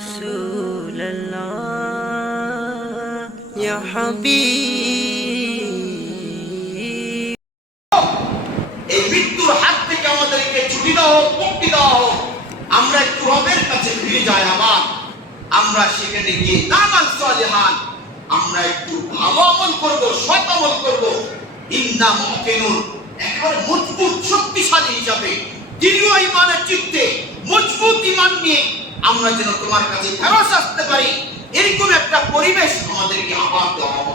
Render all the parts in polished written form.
رسول الله يا حبيب এই মৃত্যুর হাত থেকে আমাদেরকে ছুটি দাও, মুক্তি দাও। আমরা একটু রবের কাছে ফিরে যাই। আবার আমরা সেখানে গিয়ে নামাজ সালিহান, আমরা একটু ভালো আমল করব, সৎ আমল করব। ইন্না মুকিনুন, একেবারে মজবুত শক্তিশালী হিসাবে দৃঢ় ঈমানের চিত্তে মজবুত ঈমান নিয়ে আমরা যেন তোমার কাছে ফেরত আসতে পারি, এরকম একটা পরিবেশ আমাদেরকে আবার দেওয়া হবে।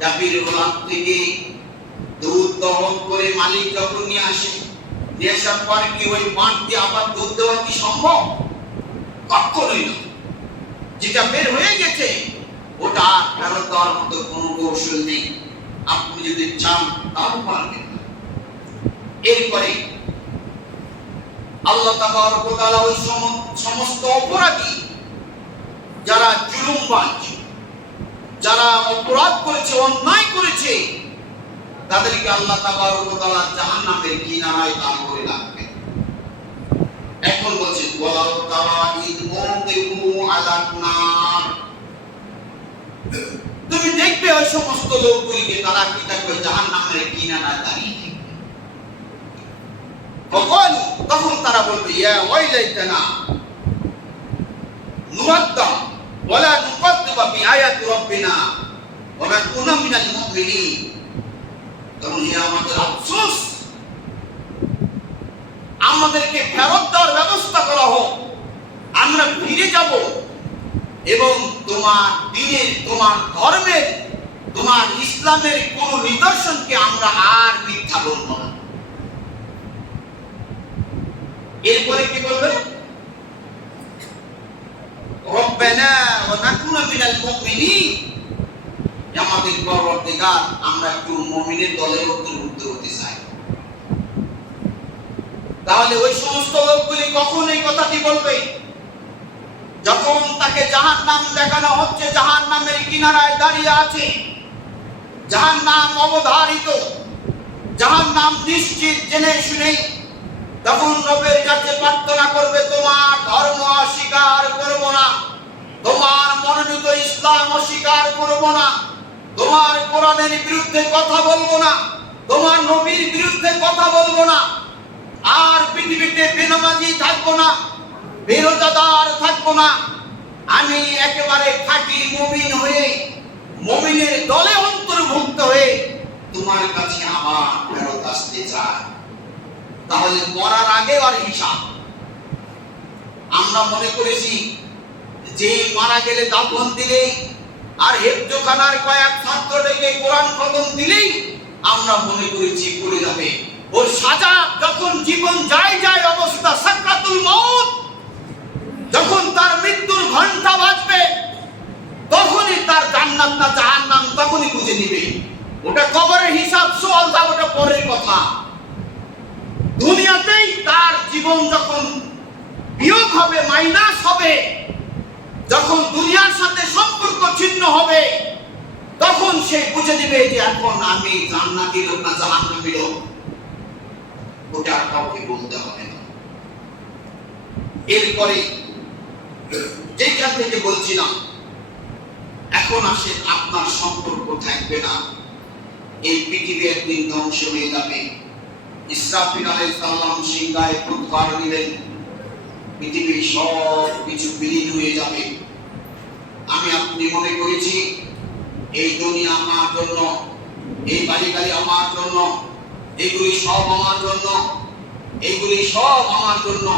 জাবির গোলাম থেকে দুধ দহন করে মালিক যখন নিয়ে আসে, নিয়ে আসার পর কি ওই মাঠ দিয়ে আবার দুধ দেওয়া কি সম্ভব? কখনোই না। যেটা বের হয়ে গেছে ওটা ফেরত দেওয়ার মতো কোনো কৌশল নেই। আপনি যদি চান তাও পারবেন না। এরপরে আল্লাহ তাবারক ওয়া তাআলা ওই সমস্ত অপরাধী যারা জুলুমবাজ, যারা অপরাধ করেছে, অন্যায় করেছে, তাদেরকে আল্লাহ তাবারক ওয়া তাআলা জাহান্নামের কিনারায় দাঁড় করে রাখবেন। এখন বলছেন ওয়ালাউ তারা ইদ মুকিমু আলান নার, তুমি দেখবে ওই সমস্ত লোকগুলিকে, তারা কি থাকবে? জাহান্নামের কিনারায় দাঁড়িয়ে থাকবে। তখন তারা বলবে ইয়া ওয়াইলাইতানা নুরাদ্দা ওয়ালা নুকাদ্দিবা বিআয়াতি রাব্বিনা ওয়া নাকুনা মিনাল মুমিনিন। তখন আমাদের আফসোস, আমাদেরকে ফেরত দেওয়ার ব্যবস্থা করা হোক, আমরা ফিরে যাব এবং তোমার দ্বীনের, তোমার ধর্মের, তোমার ইসলামের কোন নিদর্শনকে আমরা আর মিথ্যা বলবো না। এরপরে কি বলবে? রব্বানা ওয়া নাকুনা মিনাল মুমিনিন, আমাদের পরবর্তীকার আমরা একটু মুমিনের দলের অন্তর্ভুক্ত হতে চাই। তাহলে ওই সমস্ত লোকগুলি কখন এই কথাটি বলবে? যখন তাকে জাহান্নাম দেখানো হচ্ছে, জাহান্নামের কিনারায় দাঁড়িয়ে আছে, জাহান্নাম অবধারিত, জাহান্নাম নিশ্চিত জেনে শুনেই, তখন রবের কাছে প্রার্থনা করবে, তোমার ধর্ম অস্বীকার করব না, তোমার মনোনীত ইসলাম অস্বীকার করব না, তোমার কোরআনের বিরুদ্ধে কথা বলবো না, তোমার নবীর বিরুদ্ধে কথা বলবো না, আর পৃথিবীতে বেনামাজি থাকবো না, বেরোজাদার থাকবো না, আমি একেবারে খাঁটি মুমিন হয়ে, মুমিনের দলে অন্তর্ভুক্ত হয়ে তোমার কাছে আবার ফেরত আসতে চাই। তাহলে মরার আগে আর হিসাব। আমরা মনে করেছি যে মারা গেলে দাফন দিলেই আর হেফজখানার কয়েক ছাত্র ডেকে কোরআন খতম দিলেই আমরা মনে করেছি করে যাবে। ওর সাজা যখন জীবন যায় অবস্থা, সাকরাতুল মউত, যখন তার মৃত্যুর ঘন্টা বাজবে, তখনই তার জান্নাত না জাহান্নাম তখনই বুঝে নিবে। ওটা কবরের হিসাব সওয়াল, ওটা পরের কথা। দুনিয়াতেই তার জীবন যখন বিয়োগ হবে, মাইনাস হবে, যখন দুনিয়ার সাথে সম্পর্ক ছিন্ন হবে, তখন সে বুঝে দিবে যে এখন আমি জান্নাতি লোক না জাহান্নামী লোক। ওটা কাউকে বলতে হবে না। এরপরে যেখান থেকে বলছিলাম, এখন আসে আপনার সম্পর্ক থাকবে না, এই পৃথিবী একদিন ধ্বংস হয়ে যাবে। ইসরাফিল আলাইহিস সালাম সিংহায় ফুৎকার দিলেন, পৃথিবীর সব কিছু বিলীন হয়ে যাবে। আমি আপনি মনে করেছি এই দুনিয়া আমার জন্য, এই বাড়ি আমার জন্য, এইগুলি সব আমার জন্য, এইগুলি সব আমার জন্য,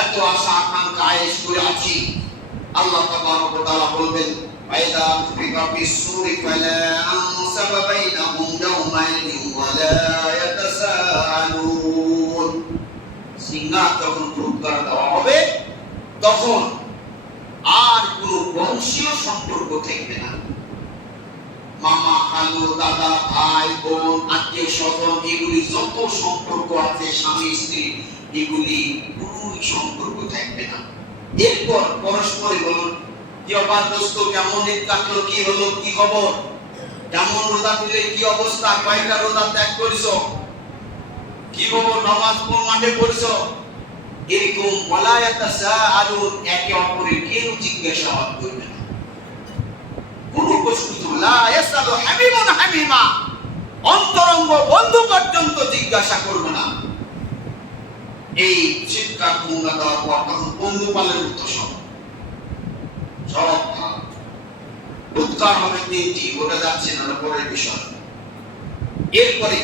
এত আশা আকাঙ্ক্ষা আয়েশ করে আছি। আল্লাহ তাবারক ওয়া তাআলা বলবেন ফাইদা তুফিকা বিসসুরি ফালা আনসাবা বাইনাহুম ইয়াওমাইযিন ওয়া লা ইয়াতাসাআলুন। সিংহা যখন ফুৎকার দেওয়া হবে, তখন আর কোনো বংশীয় সম্পর্ক থাকবে না। মামা, খালু, দাদা, ভাই, বোন, আত্মীয় স্বজন, এগুলি যত সম্পর্ক আছে, স্বামী স্ত্রী, এগুলি কোনো সম্পর্ক থাকবে না। এরপর পরস্পরে বলুন, কি অবাক দোস্ত, কেমন ঈদ কাটলো, কি হলো, কি খবর, কেমন রোজা দিলে, কি অবস্থা, কয়টা রোজা ত্যাগ করেছো, কি খবর, নামাজ কোন মাঠে পড়ছো, এরকম ওয়ালা ইয়াতাসাআলুন, একে অপরের কেউ জিজ্ঞাসাবাদ করবে না, কোনো প্রশ্ন লা ইয়াসালু হামিমুন হামিমা, অন্তরঙ্গ বন্ধু পর্যন্ত জিজ্ঞাসা করবে না। এই শিক্ষা তোমরা দেওয়ার পর তখন বন্ধু পালের মতো সব উৎকার হবে তিনটি, ওটা যাচ্ছে না, পরের বিষয়। এরপরে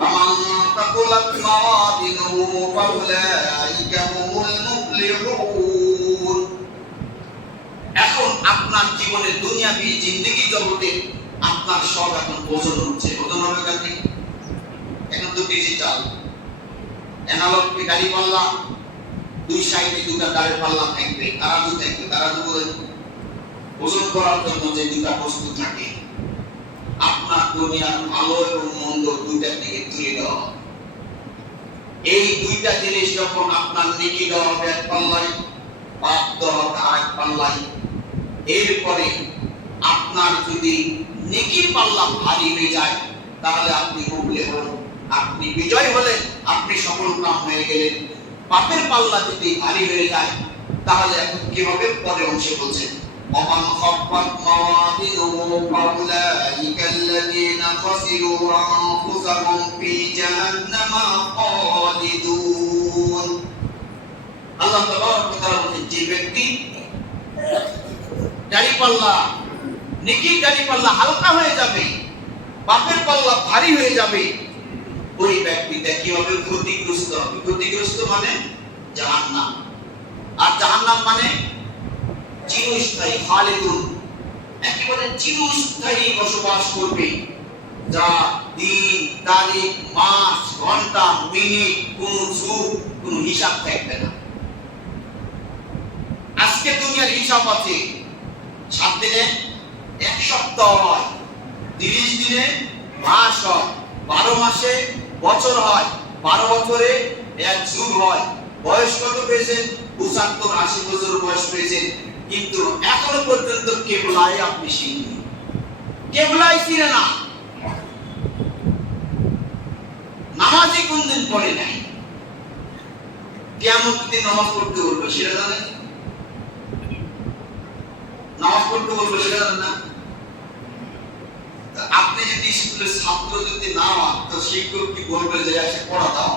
فمن ثقلت موازينه فأولئك هم المفلحون। এখন আপনার জীবনের দুনিয়াবি জিন্দেগি জগতে আপনার সব এখন ওজন হচ্ছে, ওজন হবে কেন? এখন তো ডিজিটাল অ্যানালগ গাড়ি পাল্লা, দুই সাইডে দুটো গাড়ি পাল্লা থাকবে, তারাজু থাকবে, তারাজু বলে ওজন করার জন্য যে দুটো বস্তু থাকে, আপনার দুনিয়ার ভালো এবং মন্দ দুইটার দিকে তুলে দেওয়া। এই দুইটা জিনিস যখন আপনার নেকি দেওয়া হবে এক পাল্লায়, পাপ দেওয়া হবে আরেক পাল্লায়, এরপরে আপনার যদি নেকির পাল্লা ভারী হয়ে যায় তাহলে আপনি মুফলিহ হলেন, আপনি বিজয় হলেন, আপনি সফল কাম হয়ে গেলেন। পাপের পাল্লা যদি ভারী হয়ে যায় তাহলে এখন কি হবে? পরে অংশে বলছেন ومن خفت موازينه فأولئك الذين خسروا أنفسهم في جهنم خالدون। আল্লাহ তাআলা বলেন যে ব্যক্তি দাড়িপাল্লা, নেকির দাড়িপাল্লা হালকা হয়ে যাবে, পাপের পাল্লা ভারী হয়ে যাবে, ওই ব্যক্তিটা কি হবে? ক্ষতিগ্রস্ত হবে। ক্ষতিগ্রস্ত মানে জাহান্নাম, আর জাহান্নাম মানে চিরস্থায়ী, খালিদুন, একেবারে চিরস্থায়ী বসবাস করবে, যা দিন, তারিখ, মাস, ঘন্টা, মিনিট, কোন যুগ, কোন হিসাব থাকবে না। আজকে দুনিয়ার হিসাব আছে, 7 দিনে 1 সপ্তাহ হয়, 30 দিনে মাস হয়, 12 মাসে বছর হয়, 12 বছরে 1 যুগ হয়। বয়স কত পেয়েছেন? 75-80 বছর বয়স পেয়েছেন, কিন্তু এখনো পর্যন্ত কেবলাই আপনি শিখেন, কেবলাই চিনে না। নামাজই কোনদিন পড়ে নাই, কিয়ামতের দিন নামাজ পড়তে বলবে সেটা জানেন? নামাজ পড়তে বলবে সেটা জানেন না? আপনি যদি স্কুলের ছাত্র যদি না হন তো শিক্ষক কি বলবে যে এসে পড়া দাও?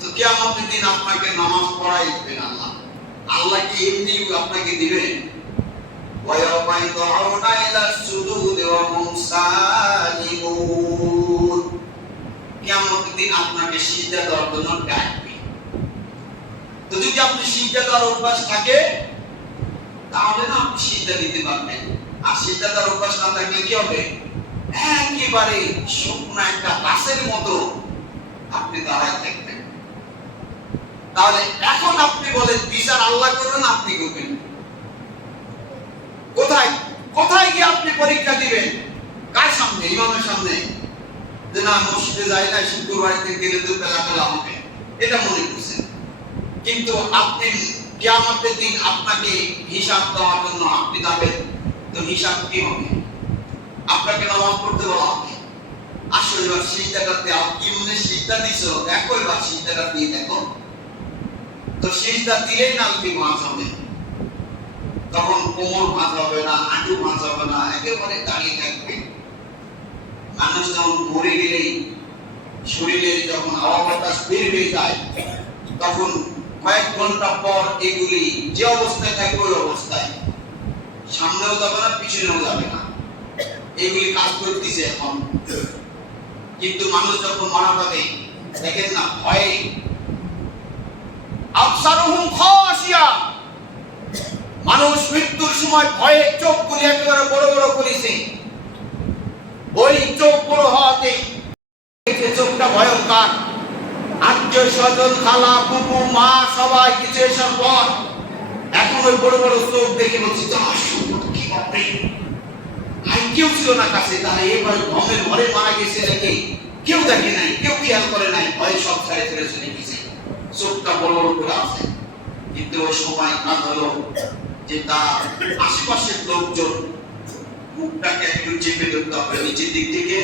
তো কিয়ামতের দিন আপনাকে নামাজ পড়াই দিবেন আল্লাহ। আল্লাহ কি এমনি আপনাকে দিবেন? ওয়ায়াউমা ইয়াদউনা ইলা সুজুদি ওয়া হুম সালিমুন। কিয়ামতের দিন আপনাকে সিজদা দেওয়ার জন্য ডাকবে। তো যদি আপনি সিজদা দেওয়ার অভ্যাস থাকে তাহলে না আপনি সিজদা দিতে পারবেন, আর সিজদা দেওয়ার অভ্যাস না থাকলে কি হবে? একেবারে শুকনো একটা গাছের মতো আপনি দাঁড়ায় থাকবেন। তাহলে এখন আপনি বলেন বিচার আল্লাহ করবেন, আপনি করবেন কোথায়? কোথায় গিয়ে আপনি পরীক্ষা দিবেন? কার সামনে? ইমামের সামনে? যে না মসজিদে যাই না, শুক্রবারে গেলে তো বেলা বেলা হবে, এটা মনে করছেন। কিন্তু আপনি কিয়ামতের দিন আপনাকে হিসাব দেওয়ার জন্য আপনি যাবেন, তো হিসাব কি হবে? আপনাকে নামাজ পড়তে বলা হবে, আসলে এবার সিজদাটাতে আপনি মনে সিজদা দিছো, দেখো এবার সিজদাটা দিয়ে দেখো। তো সিজদা দিলেই না আপনি ভাঁজ হবে, তখন কোমর ভাঁজ হবে না, হাঁটু ভাঁজ হবে না, একেবারে দাঁড়িয়ে থাকবে। মানুষ যখন মরে গেলেই শরীরে যখন হাওয়া বাতাস বের হয়ে যায় তখন কয়েক ঘন্টা পর এগুলি যে অবস্থায় থাকবে ওই অবস্থায়, সামনেও যাবে না, পিছনেও যাবে না, এগুলি কাজ করতেছে এখন। কিন্তু মানুষ যখন মারা যাবে দেখেন না ভয়ে আবসারুহুম খাশিয়া, মানুষ মৃত্যুর সময় ভয়ে চোখগুলি একেবারে বড় বড় করেছে। ওই চোখ বড় হওয়াতে চোখটা ভয়ঙ্কর, আত্মীয় স্বজন, খালা, ফুপু, মা সবাই কিছু এসব পর এখন ওই বড় বড় চোখ দেখে বলছে কি হবে, আর কেউ ছিল না কাছে, তাহলে এবার ঘমের ঘরে মারা গেছে নাকি কেউ দেখে নাই, কেউ খেয়াল করে নাই, ভয়ে সব ছেড়ে ছেড়ে চলে গেছে, চোখটা বড় বড় করে আছে। কিন্তু ওই সময় কাজ হলো যে তার আশেপাশের লোকজন মুখটাকে একটু চেপে ধরতে হবে নিচের দিক থেকে,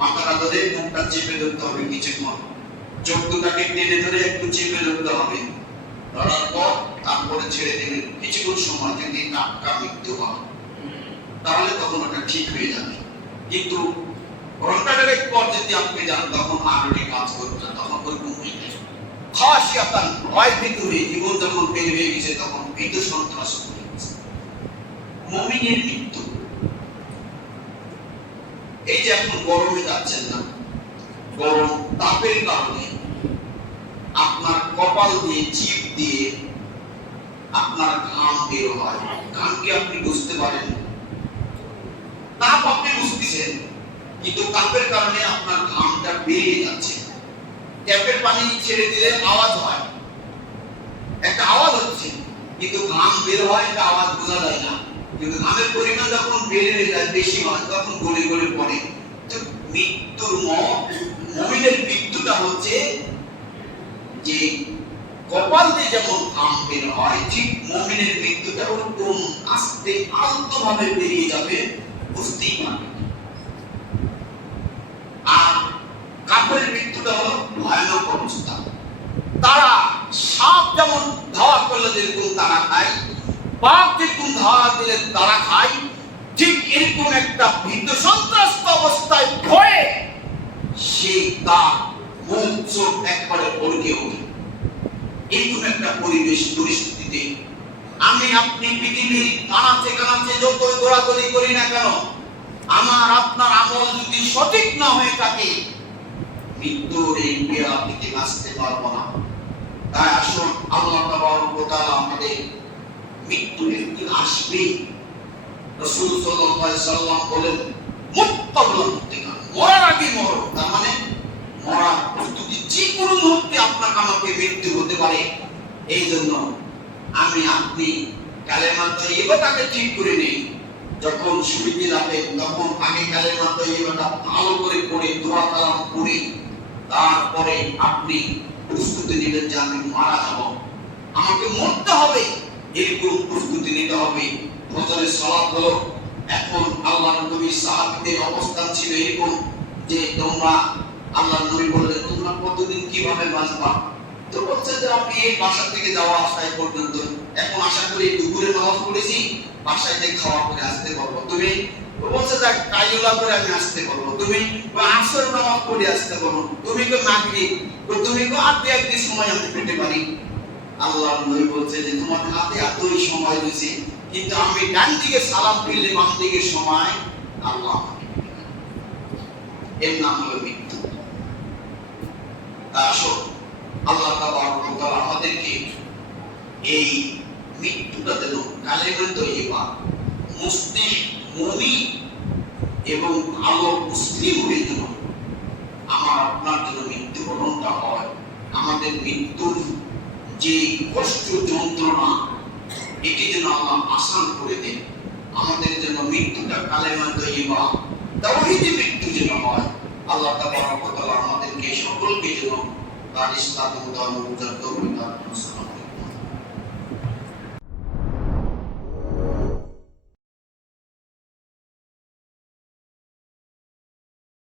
মাথাটা ধরে মুখটা চেপে ধরতে হবে কিছুক্ষণ, চোখ দুটাকে টেনে ধরে একটু চেপে ধরতে হবে, ধরার পর তারপরে ছেড়ে দিবেন। কিছুক্ষণ সময় যদি টাটকা মৃত্যু হয় তাহলে তখন ওটা ঠিক হয়ে যাবে। কিন্তু ঘন্টাটার পর যদি আপনি যান তখন আরোটি কাজ করবে না, তখন ওরকম হয়ে যায়। খাসিয়াতান ভয় ভীত হয়ে জীবন যখন বের হয়ে গেছে তখন ভীত সন্ত্রাস হয়ে গেছে। মুমিনের মৃত্যু, এই যে এখন গরমে যাচ্ছেন না, গরম তাপের কারণে আপনার কপাল দিয়ে চিপ দিয়ে আপনার ঘাম বের হয়। ঘামকে আপনি বুঝতে পারেন, তাপ আপনি বুঝতেছেন, কিন্তু তাপের কারণে আপনার ঘামটা বেরিয়ে যাচ্ছে। ট্যাপের পানি ছেড়ে দিলে আওয়াজ হয়, একটা আওয়াজ হচ্ছে, কিন্তু ঘাম বের হয় এটা আওয়াজ বোঝা যায় না। কিন্তু ঘামের পরিমাণ যখন বেড়ে যায়, বেশি হয়, তখন গলে গলে পড়ে। তো মৃত্যুর মুমিনের মৃত্যুটা হচ্ছে যে কপাল দিয়ে যেমন ঘাম বের হয়, ঠিক মুমিনের মৃত্যুটা ওরকম আস্তে আলতো ভাবে বেরিয়ে যাবে, বুঝতেই পারবে। আর কাফেরের মৃত্যুটা হলো ভয়ানক অবস্থা। তারা সাপ যেমন ধাওয়া করলে যেরকম তারা খায়, বাঘ যেরকম ধাওয়া দিলে তারা খায়, ঠিক এরকম একটা ভীত সন্ত্রস্ত অবস্থায় ভয়ে সেই তার মুখ চোখ একবারে ভরকে ওঠে। এরকম একটা পরিবেশ পরিস্থিতিতে আমি আপনি পৃথিবীর কানাচে কানাচে যতই দৌড়াদৌড়ি করি না কেন, আমার আপনার আমল যদি সঠিক না হয়ে থাকে, মৃত্যুর এই পেয়ালা থেকে বাঁচতে পারবো না। তাই আসুন আল্লাহ তাবারক ওয়া তাআলা আমাদের মৃত্যু একদিন আসবে। রাসূল সাল্লাল্লাহু আলাইহি সাল্লাম বলেন, মুত্তাবিল মুত্তাকা, মরার আগে মরো। তার মানে মরার প্রস্তুতি, যে কোনো মুহূর্তে আপনাকে আমাকে মৃত্যু হতে পারে। এই জন্য আমি আপনি কালেমা তাইয়্যিবাটাকে ঠিক করে নেই। যখন শুরুতে যাবেন তখন আগে কালেমা তাইয়্যিবাটা ভালো করে পড়ে দোয়া কালাম পড়ে তারপরে আপনি প্রস্তুতি নেবেন যে আমি মারা যাব, আমাকে মরতে হবে, এরকম প্রস্তুতি নিতে হবে। ফজরের সালাত হলো, এখন আল্লাহর নবী সাহাবীদের অবস্থান ছিল এরকম যে তোমরা, আল্লাহর নবী বললেন তোমরা কতদিন কিভাবে বাঁচবা? তো বলছে যে আমি এই বাসা থেকে যাওয়া আসায় পর্যন্ত, এখন আশা করি দুপুরে নামাজ পড়েছি, বাসায় যে খাওয়া করে আসতে পারবো। তুমি বলছে যে কাইলা করে আমি আসতে পারবো, তুমি আসর নামাজ পড়ে আসতে পারবো, তুমি তো মাগরিব, তুমি তো আর দু একদিন সময় আমি পেতে পারি। আল্লাহর নবী বলছে যে তোমার হাতে এতই সময় দিয়েছি, কিন্তু আমি ডান দিকে সালাম ফিরলে বাম দিকে সময় আল্লাহ, এর নাম হলো মৃত্যু। আসো আল্লাহ তাবারক ওয়া তাআলা আমাদেরকে এই মৃত্যুটা যেন কালেমা তাইয়্যিবা, মুসলিম মুমিন এবং ভালো মুসলিম হয়ে যেন আমার আপনার জন্য মৃত্যুবরণটা হয়। আমাদের মৃত্যুর যে কষ্ট যন্ত্রণা, এটি যেন আল্লাহ আসান করে দেন। আমাদের জন্য মৃত্যুটা কালেমা তাইয়্যিবা, তাওহীদে মৃত্যু যেন হয়। আল্লাহ তাবারক ওয়া তাআলা আমাদেরকে সকলকে যেন তার ইসলাম ধর্ম প্রচার করবে।